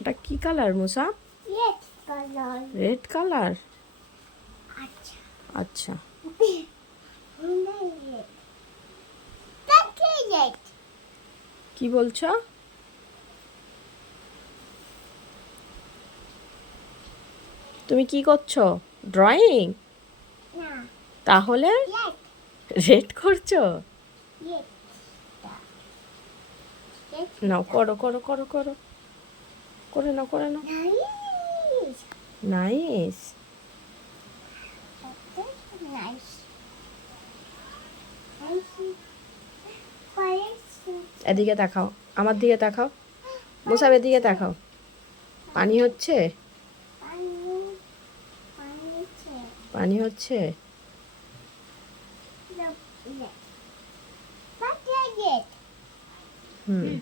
ওটা কি colour Musa? Red colour. Red colour. আচ্ছা আচ্ছা, রেড। কি বলছো? তুমি কি করছো? ড্রয়িং? না, তাহলে রেড রেড করছো? Red red. নাও, করো করো করো করো, করে নাও করে নাও। Nice, nice. Nice, nice. পায়েস। এদিকে তাকাও, আমার দিকে তাকাও, মুসাব এদিকে তাকাও। পানি হচ্ছে? পানি, পানি হচ্ছে। পানি হচ্ছে? Red, red. রেড। হুম।